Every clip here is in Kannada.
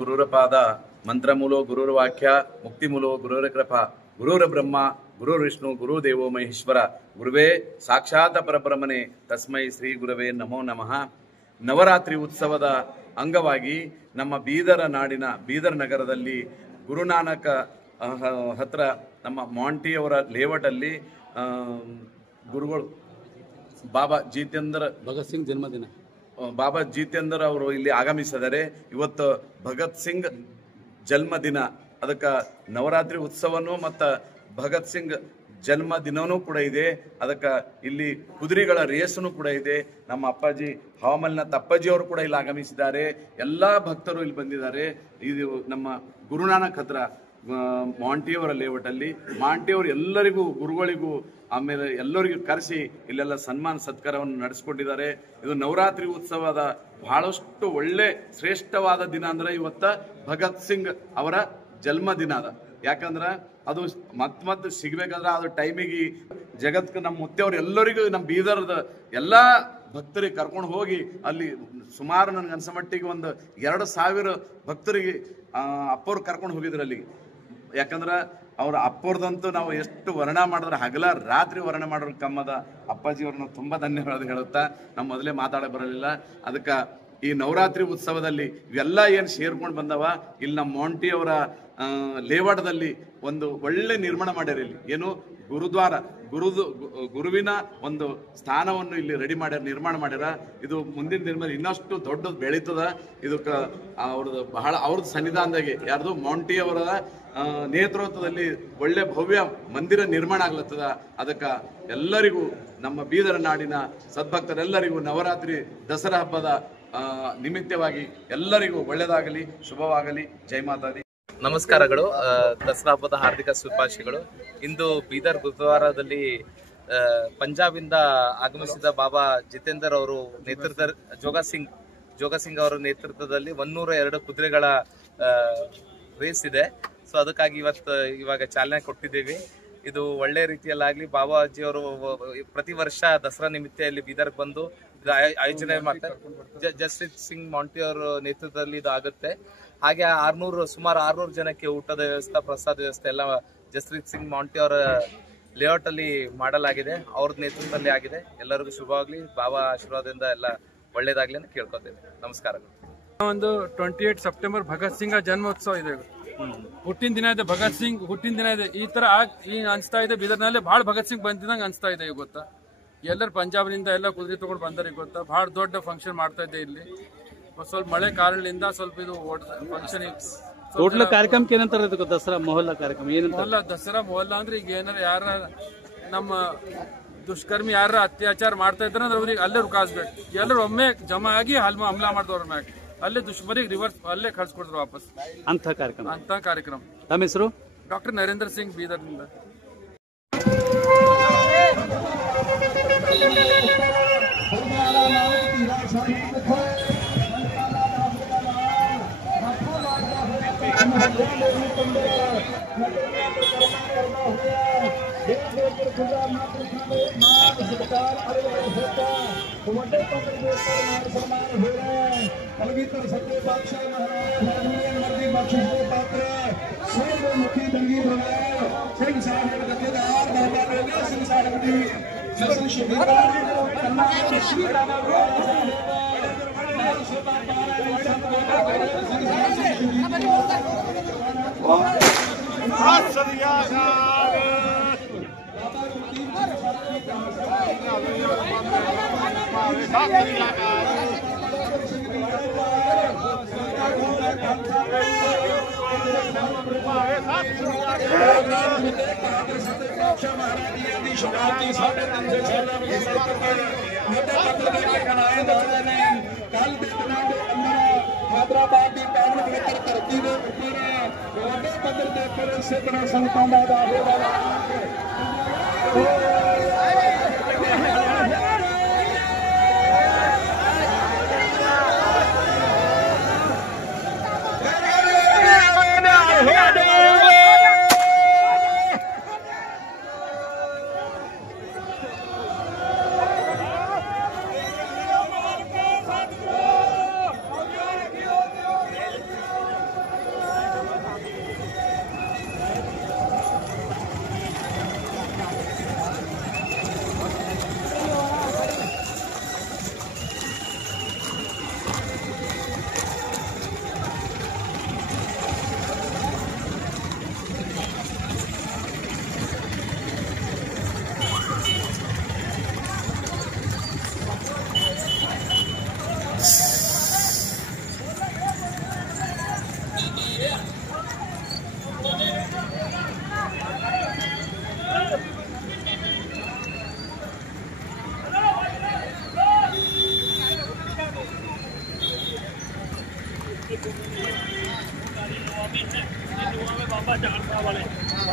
ಗುರುರಪಾದ ಮಂತ್ರಮೂಲೋ ಗುರುರ್ವಾಕ್ಯ ಮುಕ್ತಿಮೂಲೋ ಗುರುರಕೃಪಾ ಗುರುರ ಬ್ರಹ್ಮ ಗುರುರ್ ವಿಷ್ಣು ಗುರುದೇವೋ ಮಹೇಶ್ವರ ಗುರುವೇ ಸಾಕ್ಷಾತ್ ಪರಬ್ರಹ್ಮನೇ ತಸ್ಮೈ ಶ್ರೀ ಗುರವೇ ನಮೋ ನಮಃ. ನವರಾತ್ರಿ ಉತ್ಸವದ ಅಂಗವಾಗಿ ನಮ್ಮ ಬೀದರ ನಾಡಿನ ಬೀದರ್ ನಗರದಲ್ಲಿ ಗುರುನಾನಕ ಹತ್ರ ನಮ್ಮ ಮಾಂಟಿಯವರ ಲೇಔಟಲ್ಲಿ ಗುರುಗಳು ಬಾಬಾ ಜಿತೇಂದ್ರ ಭಗತ್ ಸಿಂಗ್ ಜನ್ಮದಿನ ಬಾಬಾ ಜಿತೇಂದ್ರ ಅವರು ಇಲ್ಲಿ ಆಗಮಿಸಿದ್ದಾರೆ. ಇವತ್ತು ಭಗತ್ ಸಿಂಗ್ ಜನ್ಮದಿನ, ಅದಕ್ಕೆ ನವರಾತ್ರಿ ಉತ್ಸವನೂ ಮತ್ತು ಭಗತ್ ಸಿಂಗ್ ಜನ್ಮದಿನವೂ ಕೂಡ ಇದೆ. ಅದಕ್ಕೆ ಇಲ್ಲಿ ಕುದುರೆಗಳ ರೇಸನು ಕೂಡ ಇದೆ. ನಮ್ಮ ಅಪ್ಪಾಜಿ ಹವಾಮಲ್ನಾಥ್ ಅಪ್ಪಾಜಿಯವರು ಕೂಡ ಇಲ್ಲಿ ಆಗಮಿಸಿದ್ದಾರೆ. ಎಲ್ಲ ಭಕ್ತರು ಇಲ್ಲಿ ಬಂದಿದ್ದಾರೆ. ಇದು ನಮ್ಮ ಗುರುನಾನಕ್ ಹತ್ರ ಮಾಂಟಿಯವರ ಲೇಔಟಲ್ಲಿ ಮಾಂಟಿಯವರು ಎಲ್ಲರಿಗೂ ಗುರುಗಳಿಗೂ ಆಮೇಲೆ ಎಲ್ಲರಿಗೂ ಕರೆಸಿ ಇಲ್ಲೆಲ್ಲ ಸನ್ಮಾನ ಸತ್ಕಾರವನ್ನು ನಡೆಸ್ಕೊಂಡಿದ್ದಾರೆ. ಇದು ನವರಾತ್ರಿ ಉತ್ಸವದ ಬಹಳಷ್ಟು ಒಳ್ಳೆ ಶ್ರೇಷ್ಠವಾದ ದಿನ ಅಂದ್ರೆ ಇವತ್ತ ಭಗತ್ ಸಿಂಗ್ ಅವರ ಜನ್ಮದಿನ ಅದ. ಯಾಕಂದ್ರೆ ಅದು ಮತ್ತೆ ಸಿಗ್ಬೇಕಾದ್ರೆ ಅದು ಟೈಮಿಗೆ ಜಗತ್ಗೆ ನಮ್ಮ ಮುತ್ತೆಯವ್ರು ಎಲ್ಲರಿಗೂ ನಮ್ಮ ಬೀದರ್ದ ಎಲ್ಲ ಭಕ್ತರಿಗೆ ಕರ್ಕೊಂಡು ಹೋಗಿ ಅಲ್ಲಿ ಸುಮಾರು ನನಗೆ ಅನ್ಸೋ ಮಟ್ಟಿಗೆ ಒಂದು 2,000 ಭಕ್ತರಿಗೆ ಅಪ್ಪವ್ರು ಕರ್ಕೊಂಡು ಹೋಗಿದ್ರು ಅಲ್ಲಿಗೆ. ಯಾಕಂದ್ರೆ ಅವ್ರ ಅಪ್ಪವ್ರದಂತೂ ನಾವು ಎಷ್ಟು ವರ್ಣ ಮಾಡಿದ್ರೆ ಹಗಲ ರಾತ್ರಿ ವರ್ಣ ಮಾಡೋರು ಕಮ್ಮದ. ಅಪ್ಪಾಜಿಯವ್ರನ್ನ ತುಂಬ ಧನ್ಯವಾದ ಹೇಳುತ್ತಾ ನಮ್ಮ ಮೊದಲೇ ಮಾತಾಡಕ್ಕೆ ಬರಲಿಲ್ಲ. ಅದಕ್ಕೆ ಈ ನವರಾತ್ರಿ ಉತ್ಸವದಲ್ಲಿ ಇವೆಲ್ಲ ಏನು ಸೇರ್ಕೊಂಡು ಬಂದವ ಇಲ್ಲಿ ನಮ್ಮ ಮಾಂಟಿಯವರ ಲೇವಾಡದಲ್ಲಿ ಒಂದು ಒಳ್ಳೆ ನಿರ್ಮಾಣ ಮಾಡ್ಯಾರ. ಇಲ್ಲಿ ಏನು ಗುರುದ್ವಾರ ಗುರುವಿನ ಒಂದು ಸ್ಥಾನವನ್ನು ಇಲ್ಲಿ ರೆಡಿ ಮಾಡ್ಯಾರ, ನಿರ್ಮಾಣ ಮಾಡ್ಯಾರ. ಇದು ಮುಂದಿನ ದಿನದಲ್ಲಿ ಇನ್ನಷ್ಟು ದೊಡ್ಡದು ಬೆಳೀತದ. ಇದಕ್ಕೆ ಅವ್ರದ್ದು ಸನ್ನಿಧಾನದಾಗೆ ಯಾರ್ದು ಮಾಂಟಿಯವರ ನೇತೃತ್ವದಲ್ಲಿ ಒಳ್ಳೆ ಭವ್ಯ ಮಂದಿರ ನಿರ್ಮಾಣ ಆಗ್ಲತ್ತದ. ಅದಕ್ಕೆ ಎಲ್ಲರಿಗೂ ನಮ್ಮ ಬೀದರ ನಾಡಿನ ಸದ್ಭಕ್ತರೆಲ್ಲರಿಗೂ ನವರಾತ್ರಿ ದಸರಾ ಹಬ್ಬದ ನಿಮಿತ್ತವಾಗಿ ಎಲ್ಲರಿಗೂ ಒಳ್ಳೆಯದಾಗಲಿ, ಶುಭವಾಗಲಿ. ಜೈ ಮಾತಾದಿ. ನಮಸ್ಕಾರಗಳು. ದಸರಾ ಹಬ್ಬದ ಹಾರ್ದಿಕ ಶುಭಾಶಯಗಳು. ಇಂದು ಬೀದರ್ ಗುರುದ್ವಾರದಲ್ಲಿ ಪಂಜಾಬಿಂದ ಆಗಮಿಸಿದ ಬಾಬಾ ಜಿತೇಂದರ್ ಅವರು ನೇತೃತ್ವದ ಜೋಗ ಸಿಂಗ್ ಅವರ ನೇತೃತ್ವದಲ್ಲಿ 102 ಕುದುರೆಗಳ ರೇಸ್ ಇದೆ. ಸೊ ಅದಕ್ಕಾಗಿ ಇವಾಗ ಚಾಲನೆ ಕೊಟ್ಟಿದ್ದೀವಿ. ಇದು ಒಳ್ಳೆ ರೀತಿಯಲ್ಲಾಗಲಿ. ಬಾಬಾಜಿಯವರು ಪ್ರತಿ ವರ್ಷ ದಸರಾ ನಿಮಿತ್ತ ಇಲ್ಲಿ ಬೀದರ್ಗೆ ಬಂದು ಆಯೋಜನೆ ಮಾಡ್ತಾರೆ. ಜಸ್ಪ್ರೀತ್ ಸಿಂಗ್ ಮಾಂಟಿ ಅವರ ನೇತೃತ್ವದಲ್ಲಿ ಇದು ಆಗುತ್ತೆ. ಹಾಗೆ ಸುಮಾರು 600 ಜನಕ್ಕೆ ಊಟದ ವ್ಯವಸ್ಥೆ, ಪ್ರಸಾದ ವ್ಯವಸ್ಥೆ ಎಲ್ಲ ಜಸ್ಪ್ರೀತ್ ಸಿಂಗ್ ಮಾಂಟಿ ಅವರ ಲೇಔಟ್ ಅಲ್ಲಿ ಮಾಡಲಾಗಿದೆ. ಅವ್ರ ನೇತೃತ್ವದಲ್ಲಿ ಆಗಿದೆ. ಎಲ್ಲರಿಗೂ ಶುಭವಾಗ್ಲಿ. ಬಾಬಾ ಆಶೀರ್ವಾದದಿಂದ ಎಲ್ಲ ಒಳ್ಳೇದಾಗ್ಲಿ ಅಂತ ಕೇಳ್ಕೊತೇವೆ. ನಮಸ್ಕಾರಗಳು. ಒಂದು 28 ಸೆಪ್ಟೆಂಬರ್ ಭಗತ್ ಸಿಂಗ್ ಜನ್ಮೋತ್ಸವ ಇದೆ. ಹುಟ್ಟಿನ ದಿನ ಇದೆ, ಭಗತ್ ಸಿಂಗ್ ಹುಟ್ಟಿನ ದಿನ ಇದೆ. ಈ ತರ ಈಗ ಅನ್ಸ್ತಾ ಇದೆ ಬೀದರ್ನಲ್ಲಿ ಬಹಳ ಭಗತ್ ಸಿಂಗ್ ಬಂದಿದಂಗೆ ಅನ್ಸ್ತಾ ಇದೆ. ಗೊತ್ತಾ, ಎಲ್ಲರೂ ಪಂಜಾಬ್ನಿಂದ ಎಲ್ಲ ಕುದುರೆ ತಗೊಂಡು ಬಂದಾರೆ. ಗೊತ್ತಾ, ಬಹಳ ದೊಡ್ಡ ಫಂಕ್ಷನ್ ಮಾಡ್ತಾ ಇದೆ ಇಲ್ಲಿ. ಸ್ವಲ್ಪ ಮಳೆ ಕಾರಣದಿಂದ ಸ್ವಲ್ಪ ಇದು ಫಂಕ್ಷನ್ ಟೋಟಲ್ ಕಾರ್ಯಕ್ರಮಕ್ಕೆ ಏನಂತಾರೆ ದಸರಾ ಮೊಹಲ್ಲಾ ಕಾರ್ಯಕ್ರಮ ಏನಂತ? ದಸರಾ ಮೊಹಲ್ಲಾ ಅಂದ್ರೆ ಈಗ ಏನಾರ ಯಾರ ನಮ್ಮ ದುಷ್ಕರ್ಮಿ ಯಾರ ಅತ್ಯಾಚಾರ ಮಾಡ್ತಾ ಇದ್ರೆ ಅಂದ್ರೆ ಅವ್ರಿಗೆ ಅಲ್ಲೇ ರುಕಾಸ್ಬೇಕು. ಎಲ್ಲರೂ ಒಮ್ಮೆ ಜಮಾ ಆಗಿ ಹಮ್ಲಾ ಮಾಡಿದವ್ರ ಮ್ಯಾಗ ಅಲ್ಲೇ ದುಷ್ಮರಿಗೆ ರಿವರ್ಸ್ ಅಲ್ಲೇ ಕಳ್ಸಿಕೊಡ್ರು ವಾಪಸ್. ಅಂತ ಕಾರ್ಯಕ್ರಮ. ತಮ್ಮ ಹೆಸರು? ಡಾಕ್ಟರ್ ನರೇಂದ್ರ ಸಿಂಗ್, ಬೀದರ್ನಿಂದ. पवित्र सत्य बादशाह महाराज बख्शिश के पात्र सर्वमुखी दंगी भगवान सिंह साहिब जथेदार बाबा लोगा सिंह साहिब जी जसन शुभीदार कन्ना श्री राणा हैदराबाद की पैन पवित्र धरती के उत्पर ਵੱਡੇ ਪੱਧਰ ਤੇ ਫਿਰ ਇਸੇ ਤਰ੍ਹਾਂ ਸੰਗਤਾਂ ਦਾ ਦਾਖਲ ਵਾਲਾ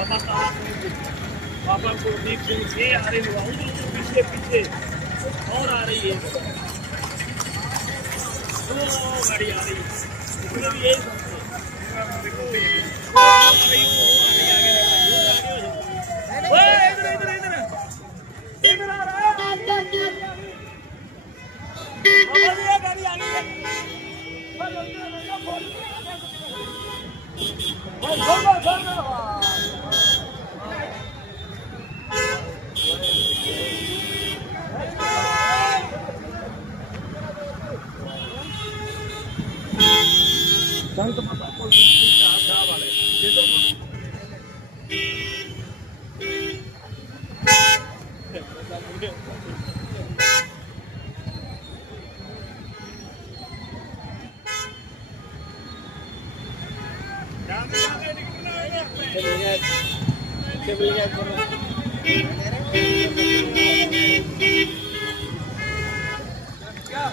बाबा कुलदीप सिंह ये आ रही है, पीछे पीछे और आ रही है, वो गाड़ी आ रही है, इसमें भी यही गाड़ी आ गई क्या